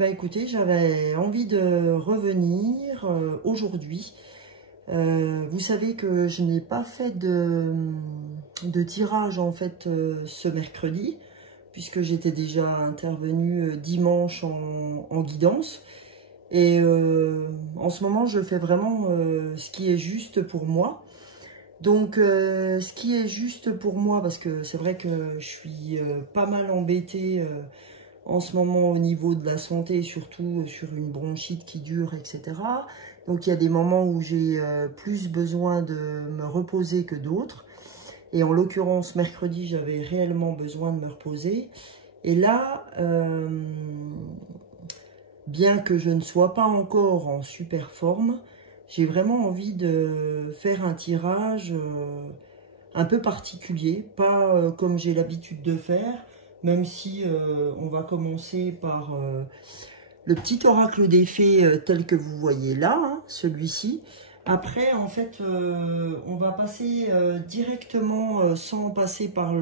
ben écoutez, j'avais envie de revenir aujourd'hui. Vous savez que je n'ai pas fait de tirage en fait ce mercredi, puisque j'étais déjà intervenue dimanche en guidance. Et en ce moment, je fais vraiment ce qui est juste pour moi. Donc, ce qui est juste pour moi, parce que c'est vrai que je suis pas mal embêtée en ce moment au niveau de la santé, surtout sur une bronchite qui dure, etc. Donc, il y a des moments où j'ai plus besoin de me reposer que d'autres. Et en l'occurrence, mercredi, j'avais réellement besoin de me reposer. Et là, bien que je ne sois pas encore en super forme, j'ai vraiment envie de faire un tirage un peu particulier, pas comme j'ai l'habitude de faire, même si on va commencer par le petit oracle des fées tel que vous voyez là, hein, celui-ci. Après, en fait, on va passer directement sans passer par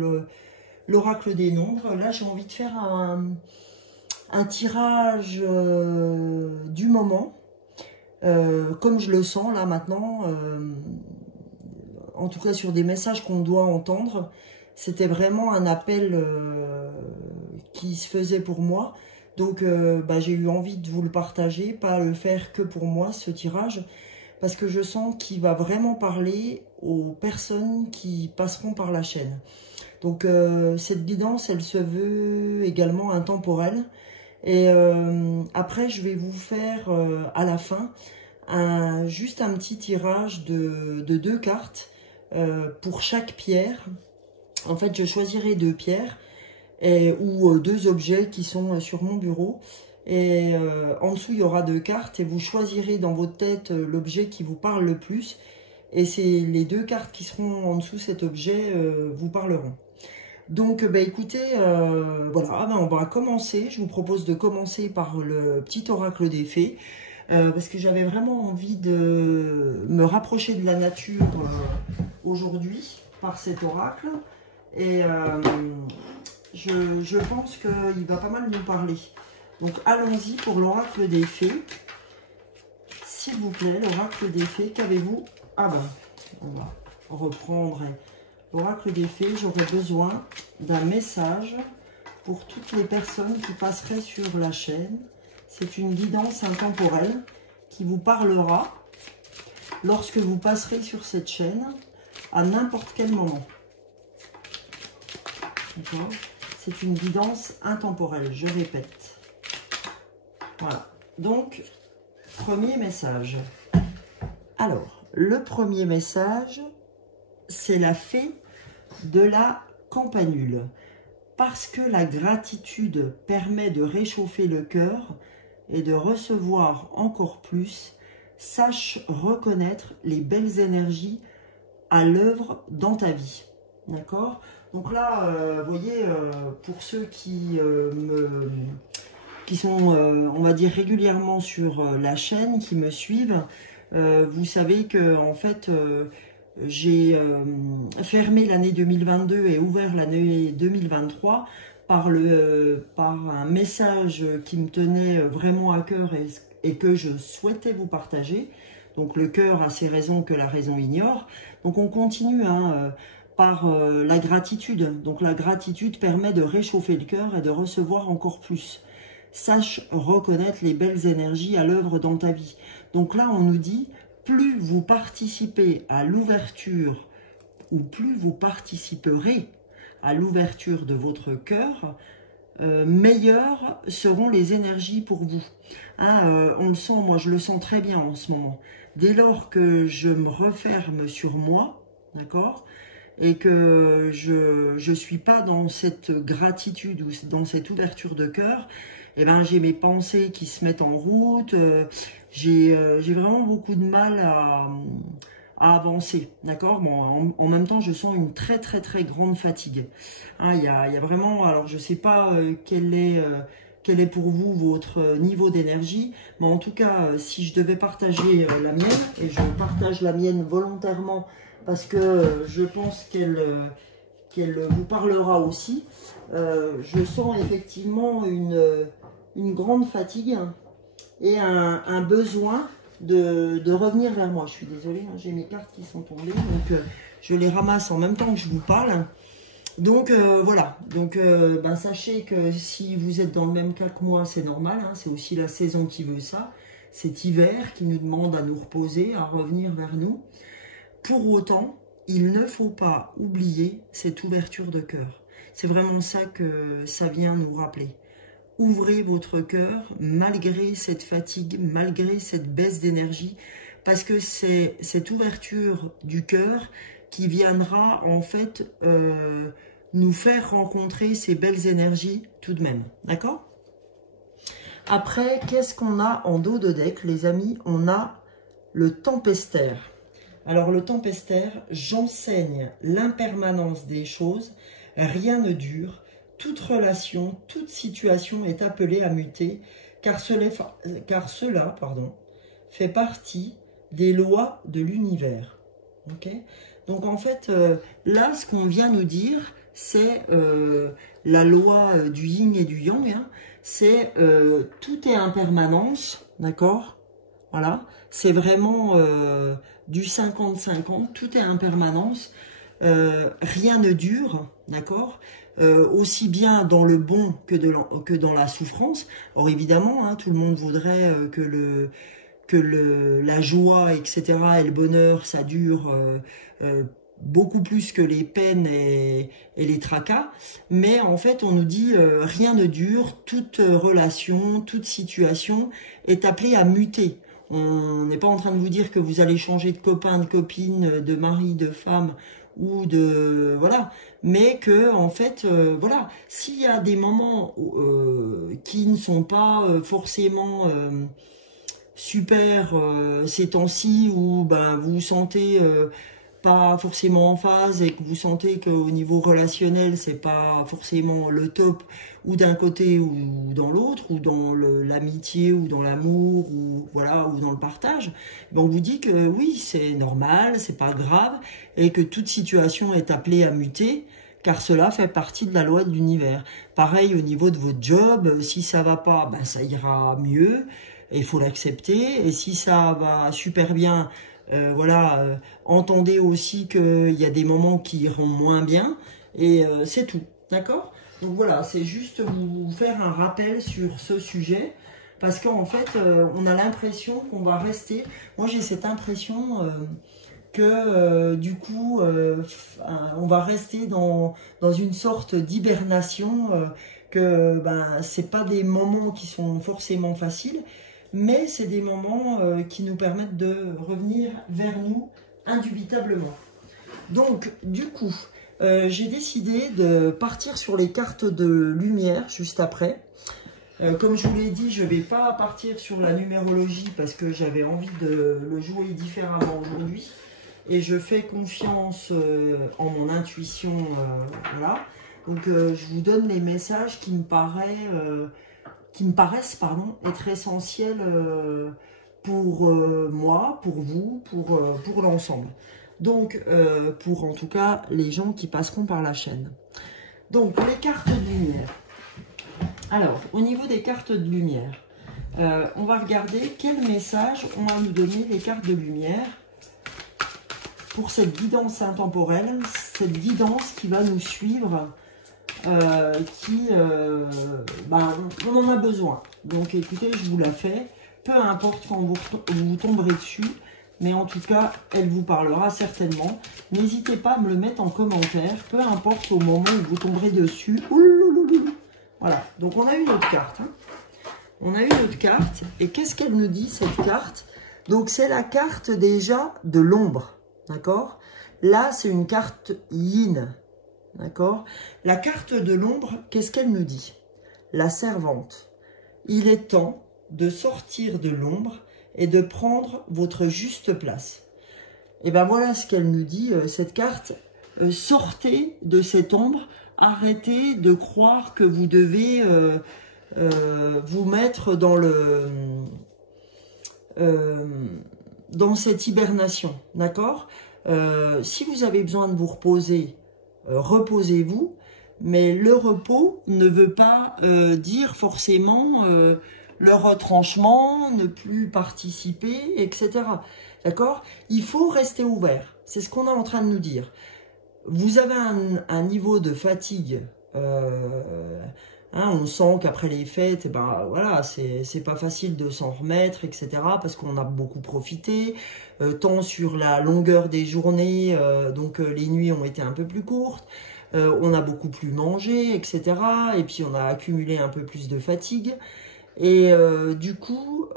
l'oracle des nombres. Là, j'ai envie de faire un tirage du moment. Comme je le sens là maintenant, en tout cas sur des messages qu'on doit entendre, c'était vraiment un appel qui se faisait pour moi. Donc j'ai eu envie de vous le partager, pas le faire que pour moi ce tirage, parce que je sens qu'il va vraiment parler aux personnes qui passeront par la chaîne. Donc cette guidance, elle se veut également intemporelle. Et après, je vais vous faire à la fin juste un petit tirage de 2 cartes pour chaque pierre. En fait, je choisirai 2 pierres ou 2 objets qui sont sur mon bureau. Et en dessous, il y aura 2 cartes et vous choisirez dans votre tête l'objet qui vous parle le plus. Et c'est les 2 cartes qui seront en dessous cet objet vous parleront. Donc, écoutez, voilà, on va commencer. Je vous propose de commencer par le petit oracle des fées, parce que j'avais vraiment envie de me rapprocher de la nature aujourd'hui par cet oracle. Et je pense qu'il va pas mal nous parler. Donc, allons-y pour l'oracle des fées. S'il vous plaît, l'oracle des fées, qu'avez-vous? Ah ben, on va reprendre... L'oracle des fées, j'aurais besoin d'un message pour toutes les personnes qui passeraient sur la chaîne. C'est une guidance intemporelle qui vous parlera lorsque vous passerez sur cette chaîne à n'importe quel moment. D'accord? C'est une guidance intemporelle, je répète. Voilà. Donc, premier message. Alors, le premier message... c'est la fée de la campanule. Parce que la gratitude permet de réchauffer le cœur et de recevoir encore plus, sache reconnaître les belles énergies à l'œuvre dans ta vie. D'accord? Donc là, vous voyez, pour ceux qui sont, on va dire, régulièrement sur la chaîne, qui me suivent, vous savez que en fait... j'ai fermé l'année 2022 et ouvert l'année 2023 par un message qui me tenait vraiment à cœur et que je souhaitais vous partager. Donc le cœur a ses raisons que la raison ignore. Donc on continue par la gratitude. Donc la gratitude permet de réchauffer le cœur et de recevoir encore plus. Sache reconnaître les belles énergies à l'œuvre dans ta vie. Donc là on nous dit... plus vous participez à l'ouverture, ou plus vous participerez à l'ouverture de votre cœur, meilleures seront les énergies pour vous. Hein, on le sent, moi je le sens très bien en ce moment. Dès lors que je me referme sur moi, d'accord, et que je suis pas dans cette gratitude ou dans cette ouverture de cœur, eh ben, j'ai mes pensées qui se mettent en route, j'ai vraiment beaucoup de mal à avancer, d'accord. Bon, en même temps, je sens une très grande fatigue. Hein, il y a vraiment, alors je sais pas quel est pour vous votre niveau d'énergie, mais en tout cas, si je devais partager la mienne, et je partage la mienne volontairement parce que je pense qu'elle vous parlera aussi, je sens effectivement une une grande fatigue et un besoin de revenir vers moi. Je suis désolée, hein, j'ai mes cartes qui sont tombées, donc je les ramasse en même temps que je vous parle. Donc voilà, donc sachez que si vous êtes dans le même cas que moi, c'est normal, hein, c'est aussi la saison qui veut ça. C'est hiver qui nous demande à nous reposer, à revenir vers nous. Pour autant, il ne faut pas oublier cette ouverture de cœur. C'est vraiment ça que ça vient nous rappeler. Ouvrez votre cœur malgré cette fatigue, malgré cette baisse d'énergie, parce que c'est cette ouverture du cœur qui viendra en fait nous faire rencontrer ces belles énergies tout de même. D'accord ? Après, qu'est-ce qu'on a en dos de deck, les amis? On a le tempestaire. Alors le tempestaire, j'enseigne l'impermanence des choses, rien ne dure. Toute relation, toute situation est appelée à muter, car cela fait partie des lois de l'univers. Okay? Donc en fait, là, ce qu'on vient nous dire, c'est la loi du yin et du yang. Hein, c'est tout est impermanence, d'accord? Voilà, c'est vraiment du 50-50, tout est impermanence, rien ne dure, d'accord? Aussi bien dans le bon que dans la souffrance. Or évidemment, hein, tout le monde voudrait que la joie, etc. et le bonheur, ça dure beaucoup plus que les peines et les tracas. Mais en fait, on nous dit rien ne dure, toute relation, toute situation est appelée à muter. On n'est pas en train de vous dire que vous allez changer de copain, de copine, de mari, de femme, ou de voilà, mais que en fait voilà, s'il y a des moments qui ne sont pas forcément super ces temps-ci, où vous vous sentez pas forcément en phase et que vous sentez qu'au niveau relationnel c'est pas forcément le top, ou d'un côté ou dans l'autre, ou dans l'amitié ou dans l'amour, ou voilà, ou dans le partage, on vous dit que oui, c'est normal, c'est pas grave, et que toute situation est appelée à muter, car cela fait partie de la loi de l'univers. Pareil au niveau de votre job, si ça va pas, ça ira mieux, et il faut l'accepter, et si ça va super bien, voilà, entendez aussi qu'il y a des moments qui iront moins bien, et c'est tout, d'accord? Donc voilà, c'est juste vous faire un rappel sur ce sujet, parce qu'en fait, on a l'impression qu'on va rester, moi j'ai cette impression que du coup, on va rester dans une sorte d'hibernation, que c'est pas des moments qui sont forcément faciles, mais c'est des moments qui nous permettent de revenir vers nous indubitablement. Donc, du coup, j'ai décidé de partir sur les cartes de lumière juste après. Comme je vous l'ai dit, je ne vais pas partir sur la numérologie parce que j'avais envie de le jouer différemment aujourd'hui. Et je fais confiance en mon intuition. Voilà. Donc, je vous donne les messages qui me paraissent être essentiels pour moi, pour vous, pour l'ensemble. Donc, pour en tout cas les gens qui passeront par la chaîne. Donc, les cartes de lumière. Alors, au niveau des cartes de lumière, on va regarder quel message ont à nous donner les cartes de lumière pour cette guidance intemporelle, cette guidance qui va nous suivre, on en a besoin. Donc écoutez, je vous la fais, peu importe quand vous tomberez dessus, mais en tout cas, elle vous parlera certainement. N'hésitez pas à me le mettre en commentaire, peu importe au moment où vous tomberez dessus. Voilà, donc on a une autre carte. Hein. On a une autre carte, et qu'est-ce qu'elle nous dit cette carte? Donc c'est la carte déjà de l'ombre, d'accord? Là, c'est une carte yin. D'accord? La carte de l'ombre, qu'est-ce qu'elle nous dit? La servante. Il est temps de sortir de l'ombre et de prendre votre juste place. Et bien voilà ce qu'elle nous dit, cette carte. Sortez de cette ombre, arrêtez de croire que vous devez vous mettre dans cette hibernation. D'accord? Si vous avez besoin de vous reposer, reposez-vous, Mais le repos ne veut pas dire forcément le retranchement, ne plus participer, etc. D'accord? Il faut rester ouvert. C'est ce qu'on est en train de nous dire. Vous avez un niveau de fatigue. On sent qu'après les fêtes, ben voilà, c'est pas facile de s'en remettre, etc. Parce qu'on a beaucoup profité, tant sur la longueur des journées, donc les nuits ont été un peu plus courtes. On a beaucoup plus mangé, etc. Et puis on a accumulé un peu plus de fatigue. Et du coup,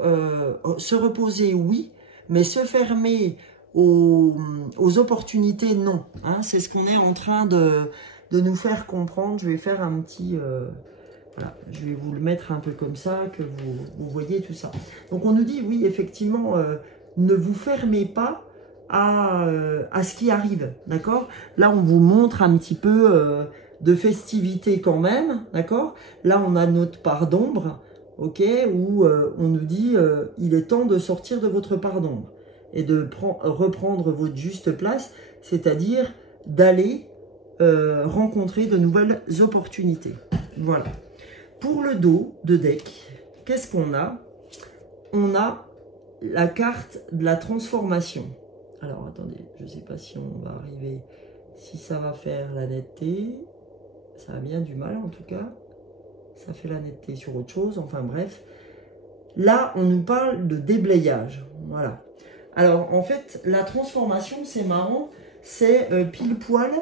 se reposer, oui, mais se fermer aux opportunités, non. Hein, c'est ce qu'on est en train de nous faire comprendre. Je vais faire un petit... voilà, je vais vous le mettre un peu comme ça, que vous voyez tout ça. Donc on nous dit, oui, effectivement, ne vous fermez pas à ce qui arrive, d'accord? Là, on vous montre un petit peu de festivité quand même, d'accord? Là, on a notre part d'ombre, ok? Où on nous dit, il est temps de sortir de votre part d'ombre et de reprendre votre juste place, c'est-à-dire d'aller rencontrer de nouvelles opportunités. Voilà. Pour le dos de deck, qu'est-ce qu'on a? On a la carte de la transformation. Alors, attendez, je ne sais pas si on va arriver, si ça va faire la netteté. Ça a bien du mal, en tout cas. Ça fait la netteté sur autre chose, enfin bref. Là, on nous parle de déblayage. Voilà. Alors, en fait, la transformation, c'est marrant, c'est pile poil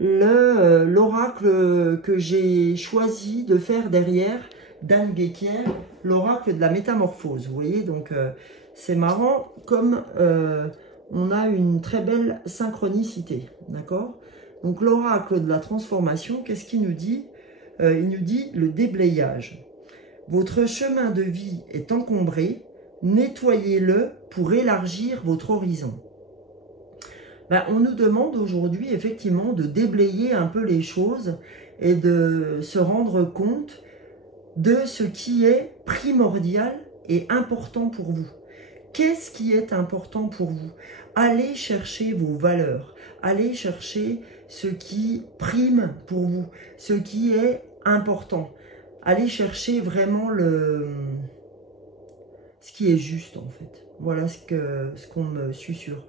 l'oracle que j'ai choisi de faire derrière d'Anne Guéquière, l'oracle de la métamorphose. Vous voyez, donc c'est marrant comme on a une très belle synchronicité, d'accord? Donc l'oracle de la transformation, qu'est-ce qu'il nous dit? Il nous dit le déblayage. Votre chemin de vie est encombré, nettoyez-le pour élargir votre horizon. Ben, on nous demande aujourd'hui effectivement de déblayer un peu les choses et de se rendre compte de ce qui est primordial et important pour vous. Qu'est-ce qui est important pour vous? Allez chercher vos valeurs, allez chercher ce qui prime pour vous, ce qui est important. Allez chercher vraiment ce qui est juste en fait. Voilà ce qu'on me susurre.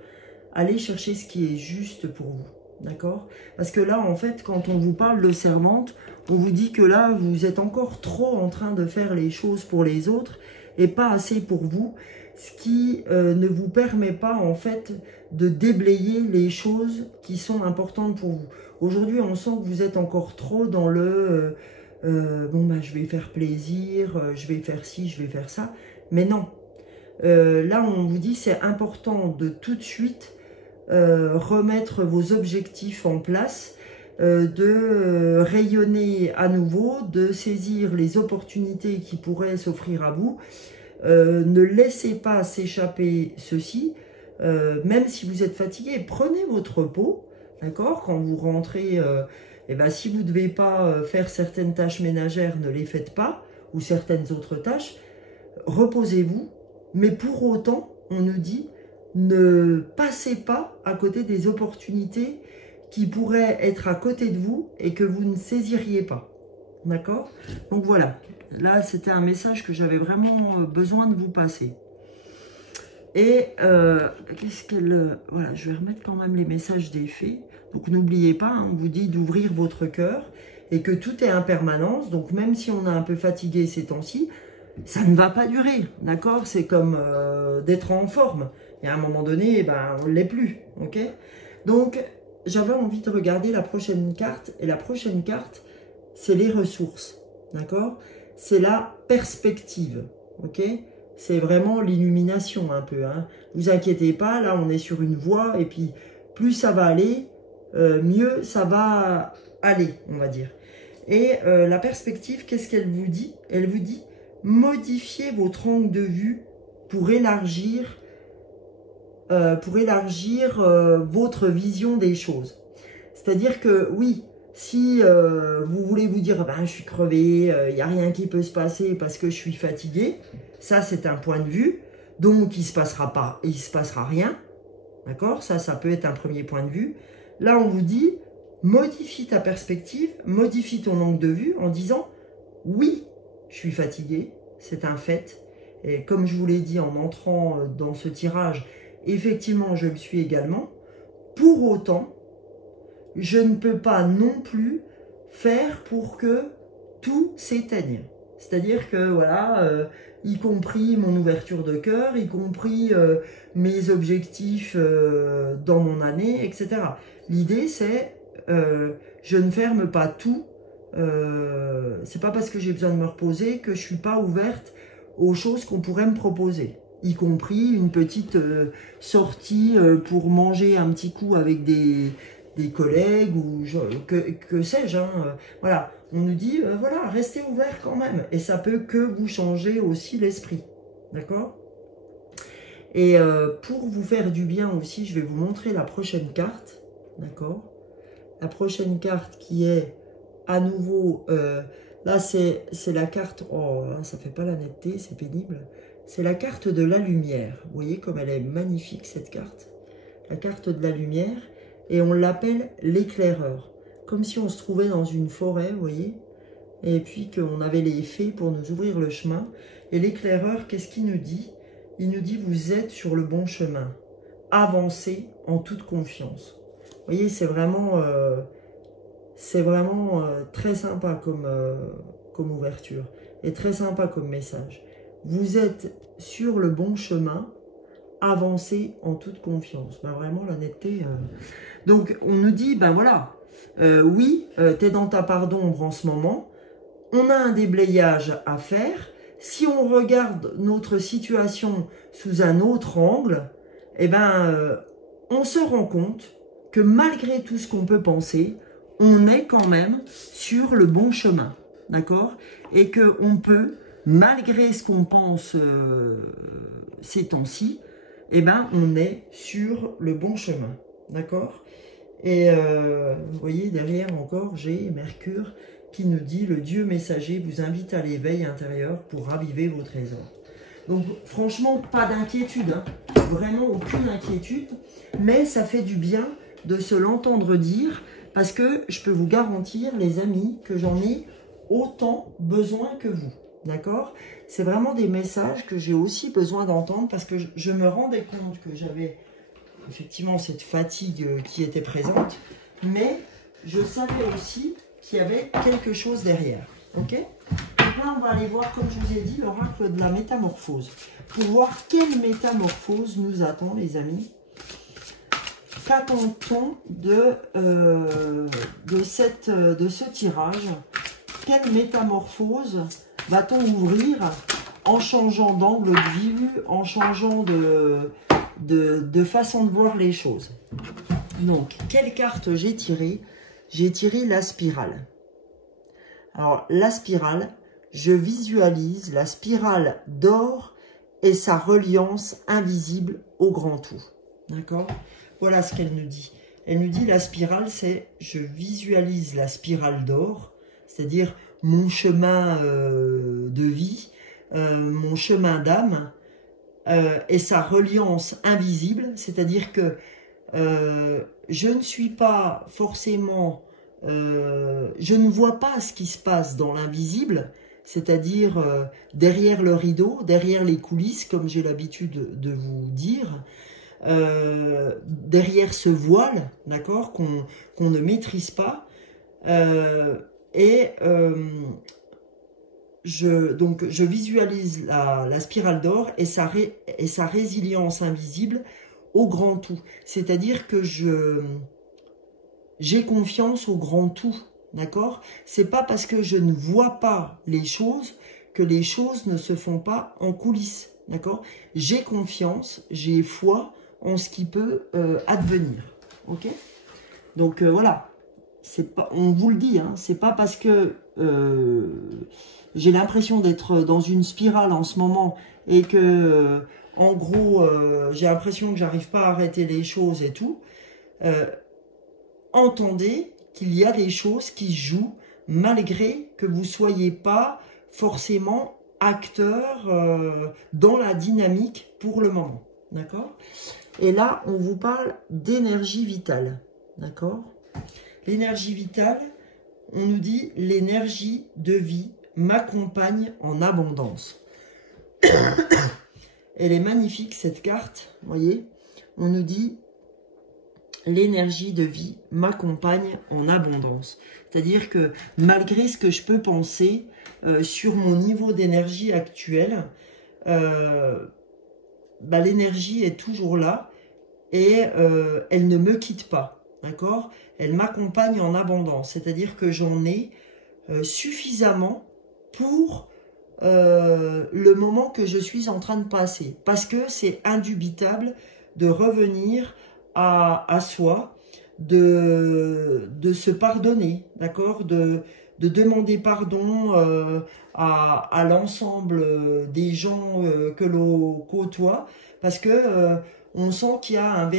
Allez chercher ce qui est juste pour vous, d'accord? Parce que là, en fait, quand on vous parle de servante, on vous dit que là, vous êtes encore trop en train de faire les choses pour les autres et pas assez pour vous, ce qui ne vous permet pas, en fait, de déblayer les choses qui sont importantes pour vous. Aujourd'hui, on sent que vous êtes encore trop dans le bon, bah, je vais faire plaisir, je vais faire ci, je vais faire ça. Mais non. Là, on vous dit c'est important de tout de suite remettre vos objectifs en place, de rayonner à nouveau, de saisir les opportunités qui pourraient s'offrir à vous. Ne laissez pas s'échapper ceci, même si vous êtes fatigué, prenez votre repos, d'accord? Quand vous rentrez, et ben, si vous ne devez pas faire certaines tâches ménagères, ne les faites pas, ou certaines autres tâches, reposez-vous, mais pour autant, on nous dit, ne passez pas à côté des opportunités qui pourraient être à côté de vous et que vous ne saisiriez pas. D'accord? Donc voilà, là c'était un message que j'avais vraiment besoin de vous passer. Et qu'est-ce qu'elle... Voilà, je vais remettre quand même les messages des fées. Donc n'oubliez pas, hein, on vous dit d'ouvrir votre cœur et que tout est impermanence. Donc même si on est un peu fatigué ces temps-ci, ça ne va pas durer, d'accord? C'est comme d'être en forme. Et à un moment donné, ben, on ne l'est plus, ok? Donc, j'avais envie de regarder la prochaine carte. Et la prochaine carte, c'est les ressources, d'accord? C'est la perspective, ok? C'est vraiment l'illumination un peu, hein? Vous inquiétez pas, là, on est sur une voie. Et puis, plus ça va aller, mieux ça va aller, on va dire. Et la perspective, qu'est-ce qu'elle vous dit? Elle vous dit, modifiez votre angle de vue pour élargir votre vision des choses. C'est-à-dire que oui, si vous voulez vous dire ben, je suis crevé, il n'y a rien qui peut se passer parce que je suis fatigué, ça c'est un point de vue, donc il ne se passera rien, d'accord? Ça peut être un premier point de vue. Là on vous dit, modifie ta perspective, modifie ton angle de vue en disant « Oui, je suis fatigué, c'est un fait. » Et comme je vous l'ai dit en entrant dans ce tirage, effectivement, je le suis également. Pour autant, je ne peux pas non plus faire pour que tout s'éteigne. C'est-à-dire que, voilà, y compris mon ouverture de cœur, y compris mes objectifs dans mon année, etc. L'idée, c'est, je ne ferme pas tout. C'est pas parce que j'ai besoin de me reposer que je suis pas ouverte aux choses qu'on pourrait me proposer. Y compris une petite sortie pour manger un petit coup avec des collègues ou que sais-je. Hein, voilà, on nous dit, voilà, restez ouvert quand même. Et ça peut que vous changer aussi l'esprit. D'accord? Et pour vous faire du bien aussi, je vais vous montrer la prochaine carte. D'accord? La prochaine carte qui est à nouveau, là c'est la carte, oh ça fait pas la netteté, c'est pénible. C'est la carte de la lumière. Vous voyez comme elle est magnifique cette carte. La carte de la lumière. Et on l'appelle l'éclaireur. Comme si on se trouvait dans une forêt, vous voyez. Et puis qu'on avait les fées pour nous ouvrir le chemin. Et l'éclaireur, qu'est-ce qu'il nous dit? Il nous dit, vous êtes sur le bon chemin. Avancez en toute confiance. Vous voyez, c'est vraiment très sympa comme ouverture. Et très sympa comme message. Vous êtes sur le bon chemin, avancez en toute confiance. Ben vraiment, la netteté. Donc, on nous dit, ben voilà, oui, tu es dans ta part d'ombre en ce moment. On a un déblayage à faire. Si on regarde notre situation sous un autre angle, eh ben, on se rend compte que malgré tout ce qu'on peut penser, on est quand même sur le bon chemin. D'accord? Et qu'on peut, malgré ce qu'on pense ces temps-ci, eh ben, on est sur le bon chemin. D'accord? Et vous voyez, derrière encore, j'ai Mercure qui nous dit « Le Dieu messager vous invite à l'éveil intérieur pour raviver vos trésors. » Donc, franchement, pas d'inquiétude. Hein. Vraiment aucune inquiétude. Mais ça fait du bien de se l'entendre dire parce que je peux vous garantir, les amis, que j'en ai autant besoin que vous. D'accord? C'est vraiment des messages que j'ai aussi besoin d'entendre parce que je me rendais compte que j'avais effectivement cette fatigue qui était présente, mais je savais aussi qu'il y avait quelque chose derrière. Ok? Donc là, on va aller voir, comme je vous ai dit, l'oracle de la métamorphose. Pour voir quelle métamorphose nous attend, les amis. Qu'attend-on de ce tirage? Quelle métamorphose va-t-on ouvrir en changeant d'angle de vue, en changeant de façon de voir les choses? Donc, quelle carte j'ai tirée? J'ai tiré la spirale. Alors, la spirale, je visualise la spirale d'or et sa reliance invisible au grand tout. D'accord? Voilà ce qu'elle nous dit. Elle nous dit la spirale, c'est je visualise la spirale d'or, c'est-à-dire mon chemin de vie, mon chemin d'âme, et sa reliance invisible, c'est-à-dire que je ne suis pas forcément, je ne vois pas ce qui se passe dans l'invisible, c'est-à-dire derrière le rideau, derrière les coulisses, comme j'ai l'habitude de vous dire, derrière ce voile, d'accord, qu'on ne maîtrise pas, donc je visualise la spirale d'or et sa résilience invisible au grand tout. C'est-à-dire que j'ai confiance au grand tout, d'accord? C'est pas parce que je ne vois pas les choses que les choses ne se font pas en coulisses, d'accord? J'ai confiance, j'ai foi en ce qui peut advenir, ok? Donc voilà, pas, on vous le dit, hein, c'est pas parce que j'ai l'impression d'être dans une spirale en ce moment et que en gros j'ai l'impression que j'arrive pas à arrêter les choses et tout. Entendez qu'il y a des choses qui jouent malgré que vous soyez pas forcément acteur dans la dynamique pour le moment, d'accord? Et là on vous parle d'énergie vitale, d'accord? l'énergie vitale, on nous dit l'énergie de vie m'accompagne en abondance. Elle est magnifique cette carte, vous voyez. On nous dit l'énergie de vie m'accompagne en abondance. C'est-à-dire que malgré ce que je peux penser sur mon niveau d'énergie actuel, l'énergie est toujours là et elle ne me quitte pas, d'accord? Elle m'accompagne en abondance, c'est-à-dire que j'en ai suffisamment pour le moment que je suis en train de passer. Parce que c'est indubitable de revenir à soi, de se pardonner, d'accord, de demander pardon à l'ensemble des gens que l'on côtoie, parce que on sent qu'il y a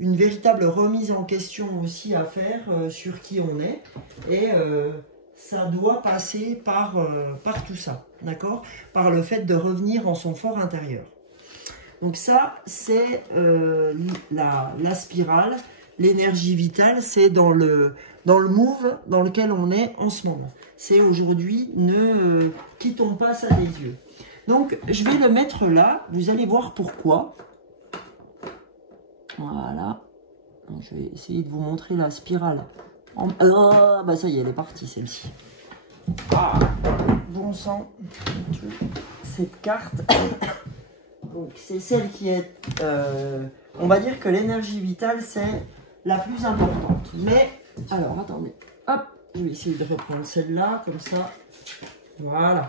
une véritable remise en question aussi à faire sur qui on est, et ça doit passer par tout ça, d'accord, par le fait de revenir en son fort intérieur. Donc ça, c'est la spirale, l'énergie vitale, c'est dans le move dans lequel on est en ce moment. C'est aujourd'hui, ne quittons pas ça des yeux. Donc, je vais le mettre là, vous allez voir pourquoi. Voilà. Donc, je vais essayer de vous montrer la spirale. Oh, bah ça y est, elle est partie celle-ci. Ah, bon sang, cette carte... Donc, c'est celle qui est, on va dire que l'énergie vitale, c'est la plus importante. Mais, alors, attendez, hop, je vais essayer de reprendre celle-là, comme ça. Voilà.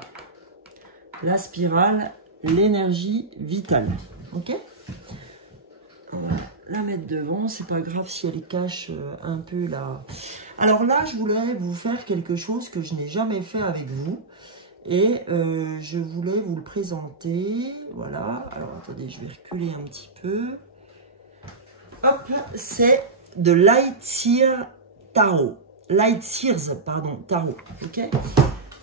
La spirale, l'énergie vitale. Ok? On va la mettre devant, c'est pas grave si elle cache un peu là. Alors là, je voulais vous faire quelque chose que je n'ai jamais fait avec vous. Et je voulais vous le présenter, voilà, alors attendez, je vais reculer un petit peu. Hop, c'est de Lightseer Tarot, Tarot, ok.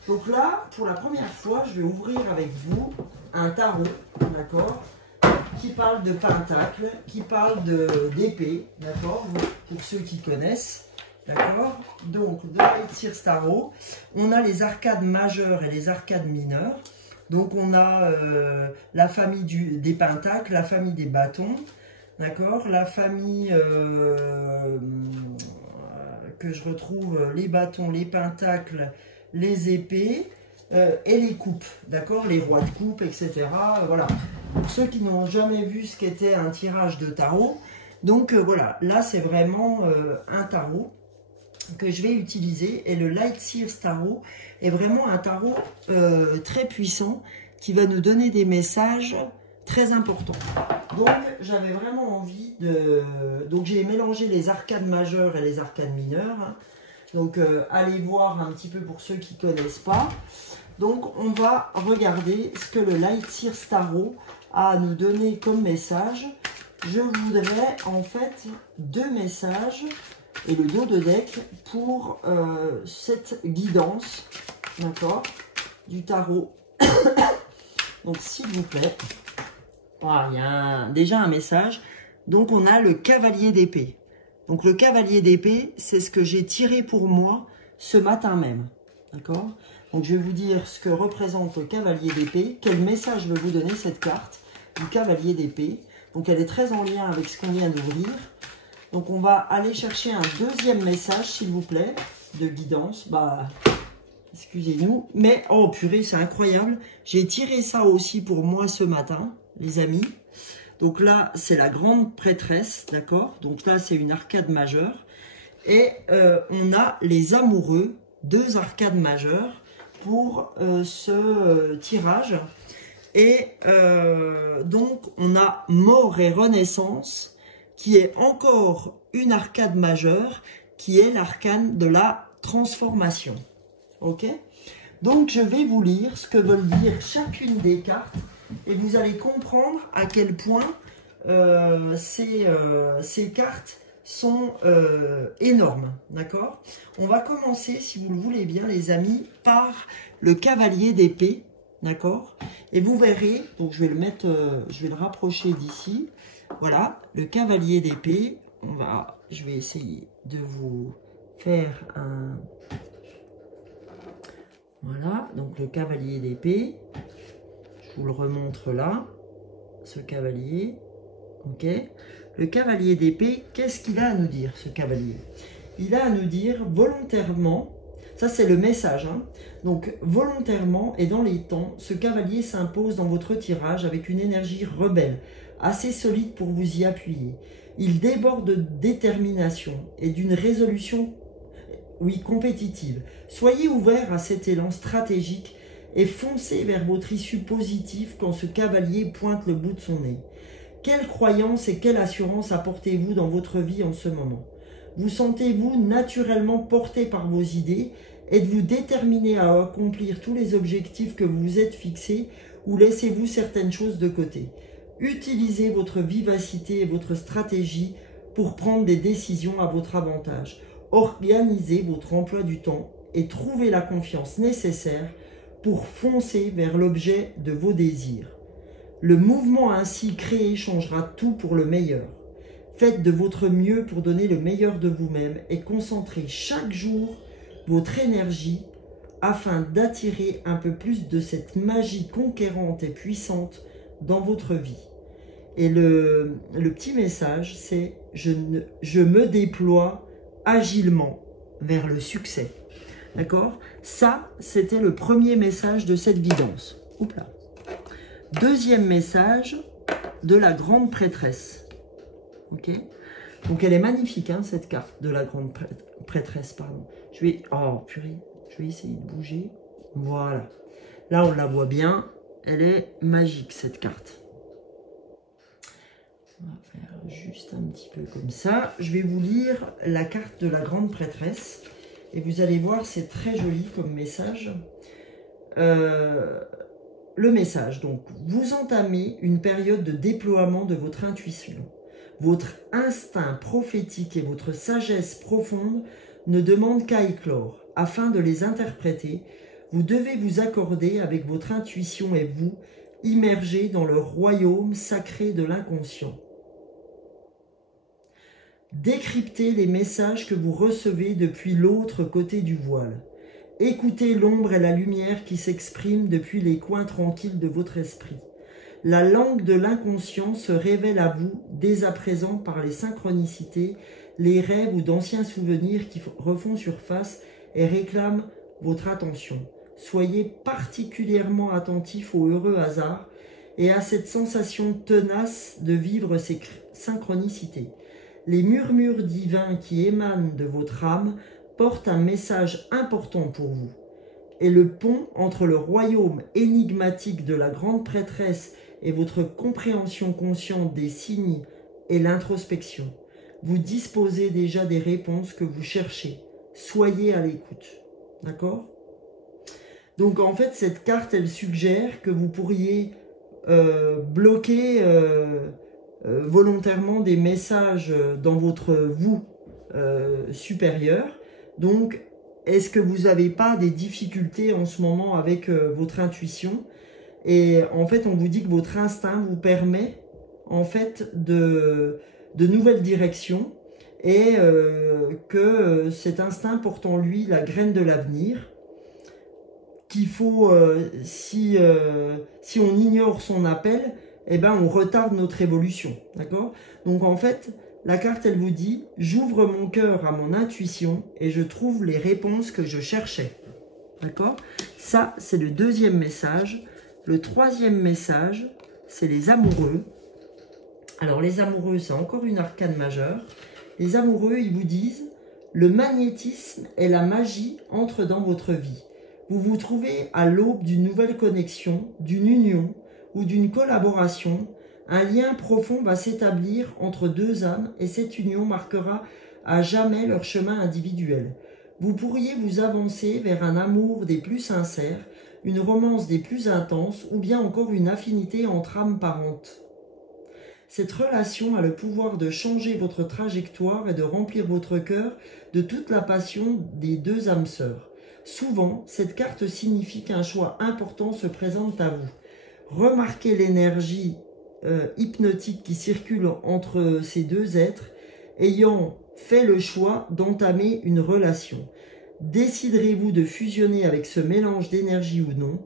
Donc là, pour la première fois, je vais ouvrir avec vous un tarot, d'accord, qui parle de pentacle, qui parle d'épée, d'accord, pour ceux qui connaissent. D'accord. Donc, de Lightseer Tarot, on a les arcades majeures et les arcades mineures. Donc, on a la famille des pentacles, la famille des bâtons, d'accord, la famille que je retrouve, les bâtons, les pentacles, les épées et les coupes, d'accord, les rois de coupe, etc. Voilà. Pour ceux qui n'ont jamais vu ce qu'était un tirage de tarot, donc voilà, là, c'est vraiment un tarot que je vais utiliser, et le Lightseer Tarot est vraiment un tarot très puissant qui va nous donner des messages très importants. Donc j'avais vraiment envie de... Donc j'ai mélangé les arcades majeures et les arcades mineures, hein. Donc allez voir un petit peu pour ceux qui ne connaissent pas. Donc on va regarder ce que le Lightseer Tarot a à nous donner comme message. Je voudrais en fait 2 messages et le dos de deck pour cette guidance, d'accord, du tarot. Donc s'il vous plaît, il y a déjà un message. Donc on a le cavalier d'épée. Donc le cavalier d'épée, c'est ce que j'ai tiré pour moi ce matin même, d'accord. Donc je vais vous dire ce que représente le cavalier d'épée, quel message veut vous donner cette carte du cavalier d'épée. Donc elle est très en lien avec ce qu'on vient d'ouvrir. Donc, on va aller chercher un deuxième message, s'il vous plaît, de guidance. Bah, excusez-nous. Mais, oh purée, c'est incroyable. J'ai tiré ça aussi pour moi ce matin, les amis. Donc là, c'est la grande prêtresse, d'accord? Donc là, c'est une arcade majeure. Et on a les amoureux, 2 arcades majeures pour ce tirage. Et donc, on a mort et renaissance, qui est encore une arcade majeure, qui est l'arcane de la transformation. Ok? Donc, je vais vous lire ce que veulent dire chacune des cartes, et vous allez comprendre à quel point ces cartes sont énormes. D'accord? On va commencer, si vous le voulez bien, les amis, par le cavalier d'épée. D'accord? Et vous verrez, donc je vais le mettre, je vais le rapprocher d'ici. Voilà, le cavalier d'épée, je vais essayer de vous faire un... Voilà, donc le cavalier d'épée. Je vous le remontre là, ce cavalier. Ok. Le cavalier d'épée, qu'est-ce qu'il a à nous dire, ce cavalier? Il a à nous dire volontairement, ça c'est le message, hein. Donc volontairement et dans les temps, ce cavalier s'impose dans votre tirage avec une énergie rebelle, assez solide pour vous y appuyer. Il déborde de détermination et d'une résolution, oui, compétitive. Soyez ouverts à cet élan stratégique et foncez vers votre issue positive quand ce cavalier pointe le bout de son nez. Quelle croyance et quelle assurance apportez-vous dans votre vie en ce moment? Vous sentez-vous naturellement porté par vos idées? Êtes-vous déterminé à accomplir tous les objectifs que vous vous êtes fixés ou laissez-vous certaines choses de côté? Utilisez votre vivacité et votre stratégie pour prendre des décisions à votre avantage. Organisez votre emploi du temps et trouvez la confiance nécessaire pour foncer vers l'objet de vos désirs. Le mouvement ainsi créé changera tout pour le meilleur. Faites de votre mieux pour donner le meilleur de vous-même et concentrez chaque jour votre énergie afin d'attirer un peu plus de cette magie conquérante et puissante dans votre vie. Et le petit message, c'est je me déploie agilement vers le succès. D'accord? Ça, c'était le premier message de cette guidance. Oups là. Deuxième message de la grande prêtresse. Ok? Donc elle est magnifique, hein, cette carte de la grande prêtresse. Pardon. Je vais... Oh purée, je vais essayer de bouger. Voilà. Là, on la voit bien. Elle est magique, cette carte. On va faire juste un petit peu comme ça. Je vais vous lire la carte de la grande prêtresse. Et vous allez voir, c'est très joli comme message. Le message, donc, vous entamez une période de déploiement de votre intuition. Votre instinct prophétique et votre sagesse profonde ne demandent qu'à éclore. Afin de les interpréter, vous devez vous accorder avec votre intuition et vous immerger dans le royaume sacré de l'inconscient. Décryptez les messages que vous recevez depuis l'autre côté du voile. Écoutez l'ombre et la lumière qui s'expriment depuis les coins tranquilles de votre esprit. La langue de l'inconscient se révèle à vous dès à présent par les synchronicités, les rêves ou d'anciens souvenirs qui refont surface et réclament votre attention. Soyez particulièrement attentifs aux heureux hasards et à cette sensation tenace de vivre ces synchronicités. Les murmures divins qui émanent de votre âme portent un message important pour vous. Et le pont entre le royaume énigmatique de la grande prêtresse et votre compréhension consciente des signes et l'introspection. Vous disposez déjà des réponses que vous cherchez. Soyez à l'écoute. D'accord? Donc en fait, cette carte, elle suggère que vous pourriez bloquer volontairement des messages dans votre vous supérieur. Donc, est-ce que vous n'avez pas des difficultés en ce moment avec votre intuition? Et en fait, on vous dit que votre instinct vous permet en fait de nouvelles directions et que cet instinct porte en lui la graine de l'avenir, qu'il faut, si on ignore son appel, eh ben, on retarde notre évolution. D'accord? Donc en fait, la carte, elle vous dit « J'ouvre mon cœur à mon intuition et je trouve les réponses que je cherchais. » D'accord? Ça, c'est le deuxième message. Le troisième message, c'est les amoureux. Alors, les amoureux, c'est encore une arcane majeure. Les amoureux, ils vous disent « Le magnétisme et la magie entrent dans votre vie. Vous vous trouvez à l'aube d'une nouvelle connexion, d'une union ou d'une collaboration. Un lien profond va s'établir entre deux âmes et cette union marquera à jamais leur chemin individuel. Vous pourriez vous avancer vers un amour des plus sincères, une romance des plus intenses ou bien encore une affinité entre âmes parentes. Cette relation a le pouvoir de changer votre trajectoire et de remplir votre cœur de toute la passion des deux âmes sœurs. Souvent, cette carte signifie qu'un choix important se présente à vous. Remarquez l'énergie hypnotique qui circule entre ces deux êtres ayant fait le choix d'entamer une relation. Déciderez-vous de fusionner avec ce mélange d'énergie ou non?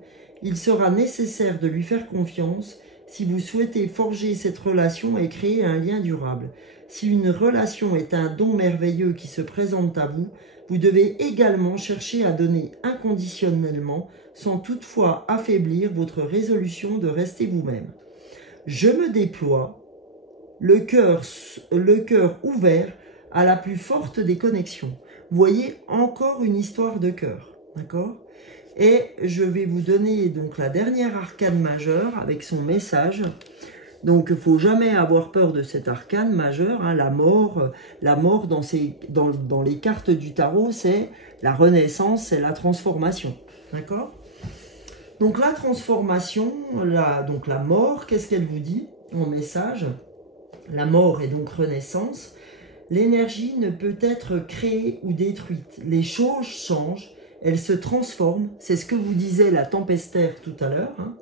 Il sera nécessaire de lui faire confiance si vous souhaitez forger cette relation et créer un lien durable. Si une relation est un don merveilleux qui se présente à vous, vous devez également chercher à donner inconditionnellement sans toutefois affaiblir votre résolution de rester vous-même. Je me déploie, le cœur ouvert à la plus forte des connexions. Vous voyez, encore une histoire de cœur, d'accord? Et je vais vous donner donc la dernière arcane majeure avec son message. Donc, il ne faut jamais avoir peur de cet arcane majeur, hein, la mort. La mort dans les cartes du tarot, c'est la renaissance, c'est la transformation, d'accord? Donc, la transformation, donc la mort, qu'est-ce qu'elle vous dit en message? La mort est donc renaissance. L'énergie ne peut être créée ou détruite. Les choses changent, elles se transforment. C'est ce que vous disait la tempestaire tout à l'heure. Hein.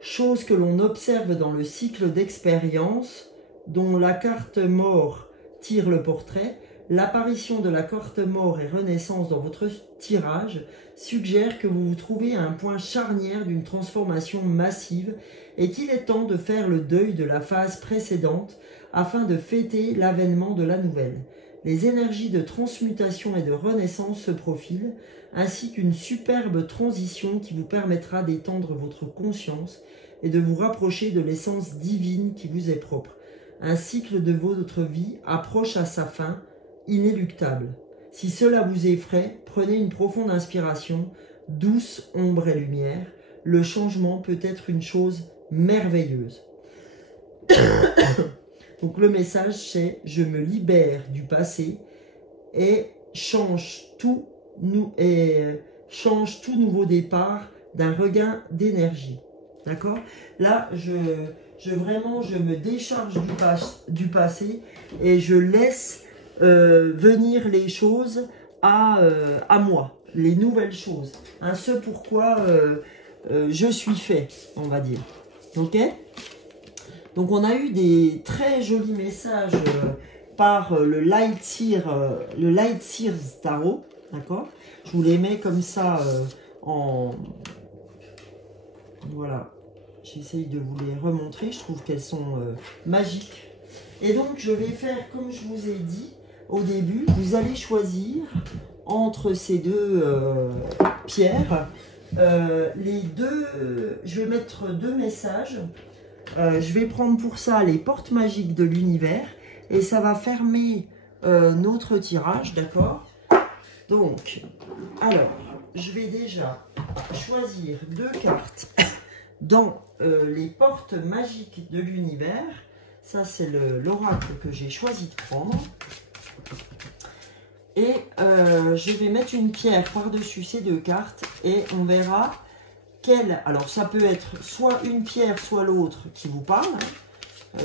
Chose que l'on observe dans le cycle d'expérience dont la carte mort tire le portrait. L'apparition de la carte mort et renaissance dans votre tirage suggère que vous vous trouvez à un point charnière d'une transformation massive et qu'il est temps de faire le deuil de la phase précédente afin de fêter l'avènement de la nouvelle. Les énergies de transmutation et de renaissance se profilent, ainsi qu'une superbe transition qui vous permettra d'étendre votre conscience et de vous rapprocher de l'essence divine qui vous est propre. Un cycle de votre vie approche à sa fin, inéluctable. Si cela vous effraie, prenez une profonde inspiration, douce ombre et lumière. Le changement peut être une chose merveilleuse. Donc le message c'est « Je me libère du passé et change tout nouveau départ d'un regain d'énergie. » D'accord? Là, je me décharge du passé et je laisse venir les choses à moi, les nouvelles choses. Hein, ce pourquoi je suis fait, on va dire. Ok? Donc on a eu des très jolis messages par le Light Seers Tarot, d'accord? Je vous les mets comme ça voilà, j'essaye de vous les remontrer, je trouve qu'elles sont magiques. Et donc je vais faire comme je vous ai dit au début, vous allez choisir entre ces deux pierres, je vais mettre deux messages. Je vais prendre pour ça les portes magiques de l'univers et ça va fermer notre tirage, d'accord? Donc, alors, je vais déjà choisir deux cartes dans les portes magiques de l'univers. Ça, c'est l'oracle que j'ai choisi de prendre. Et je vais mettre une pierre par-dessus ces deux cartes et on verra quelle. Alors, ça peut être soit une pierre, soit l'autre qui vous parle.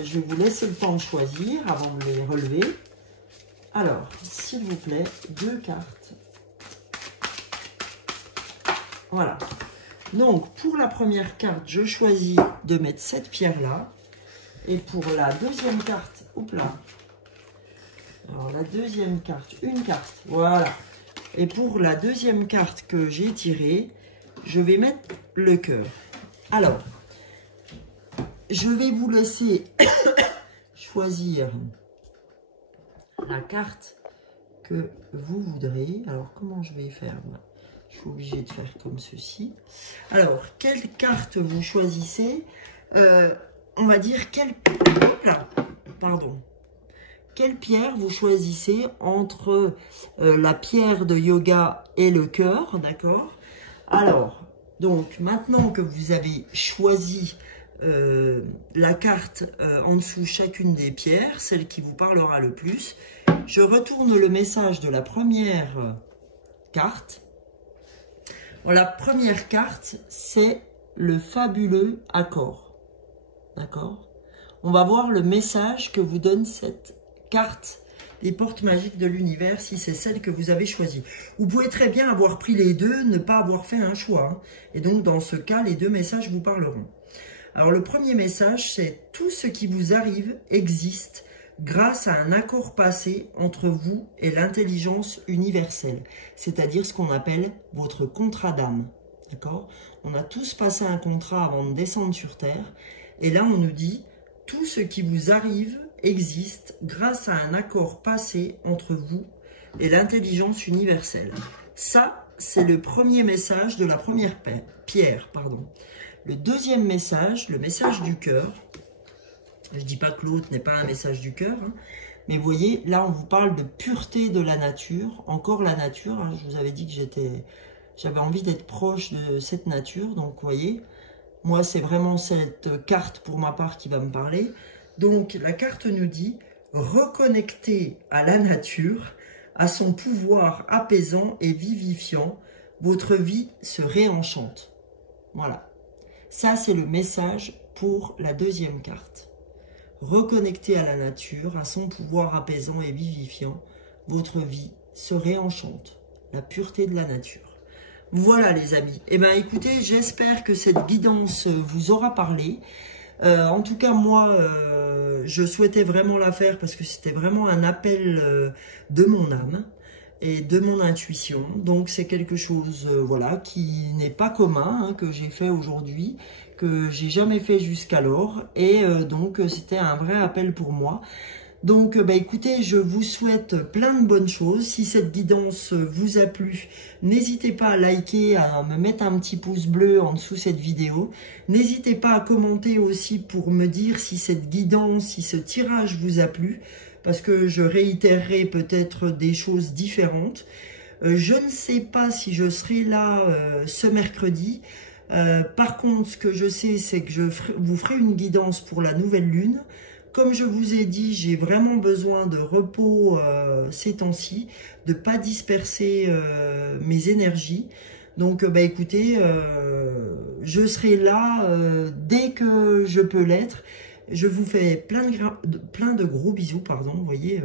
Je vais vous laisser le temps de choisir avant de les relever. Alors, s'il vous plaît, deux cartes. Voilà. Donc, pour la première carte, je choisis de mettre cette pierre-là. Et pour la deuxième carte, hop là. Alors, la deuxième carte, une carte, voilà. Et pour la deuxième carte que j'ai tirée, je vais mettre le cœur. Alors, je vais vous laisser choisir la carte que vous voudrez. Alors, comment je vais faire? Je suis obligée de faire comme ceci. Alors, quelle carte vous choisissez? On va dire quelle pierre vous choisissez entre la pierre de yoga et le cœur, d'accord? Alors, donc, maintenant que vous avez choisi la carte en dessous chacune des pierres, celle qui vous parlera le plus, je retourne le message de la première carte. Bon, la première carte, c'est le fabuleux accord. D'accord? On va voir le message que vous donne cette carte des portes magiques de l'univers, si c'est celle que vous avez choisie. Vous pouvez très bien avoir pris les deux, ne pas avoir fait un choix. Hein. Et donc, dans ce cas, les deux messages vous parleront. Alors, le premier message, c'est « Tout ce qui vous arrive existe grâce à un accord passé entre vous et l'intelligence universelle, c'est-à-dire ce qu'on appelle votre contrat d'âme. D'accord? On a tous passé un contrat avant de descendre sur Terre, et là on nous dit, tout ce qui vous arrive existe grâce à un accord passé entre vous et l'intelligence universelle. Ça, c'est le premier message de la première pierre. Le deuxième message, le message du cœur. Je ne dis pas que l'autre n'est pas un message du cœur, hein, mais vous voyez, là on vous parle de pureté de la nature. Encore la nature, hein, je vous avais dit que j'avais envie d'être proche de cette nature. Donc vous voyez, moi c'est vraiment cette carte pour ma part qui va me parler. Donc la carte nous dit, reconnecter à la nature, à son pouvoir apaisant et vivifiant, votre vie se réenchante. Voilà. Ça, c'est le message pour la deuxième carte. Reconnecter à la nature, à son pouvoir apaisant et vivifiant, votre vie se réenchante. La pureté de la nature. Voilà les amis. Eh bien écoutez, j'espère que cette guidance vous aura parlé. En tout cas, moi, je souhaitais vraiment la faire parce que c'était vraiment un appel de mon âme et de mon intuition. Donc, c'est quelque chose voilà, qui n'est pas commun, hein, que j'ai fait aujourd'hui, que j'ai jamais fait jusqu'alors. Et donc, c'était un vrai appel pour moi. Donc, écoutez, je vous souhaite plein de bonnes choses. Si cette guidance vous a plu, n'hésitez pas à liker, à me mettre un petit pouce bleu en dessous de cette vidéo. N'hésitez pas à commenter aussi pour me dire si cette guidance, si ce tirage vous a plu, parce que je réitérerai peut-être des choses différentes. Je ne sais pas si je serai là ce mercredi. Par contre, ce que je sais, c'est que vous ferai une guidance pour la nouvelle lune. Comme je vous ai dit, j'ai vraiment besoin de repos ces temps-ci, de ne pas disperser mes énergies. Donc, écoutez, je serai là dès que je peux l'être. Je vous fais plein de gros bisous, pardon, vous voyez,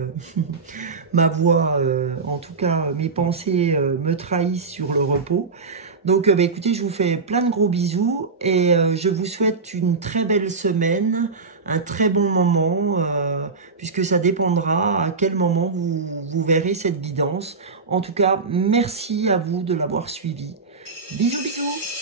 ma voix, en tout cas, mes pensées me trahissent sur le repos. Donc, écoutez, je vous fais plein de gros bisous et je vous souhaite une très belle semaine, un très bon moment, puisque ça dépendra à quel moment vous verrez cette guidance. En tout cas, merci à vous de l'avoir suivi. Bisous, bisous!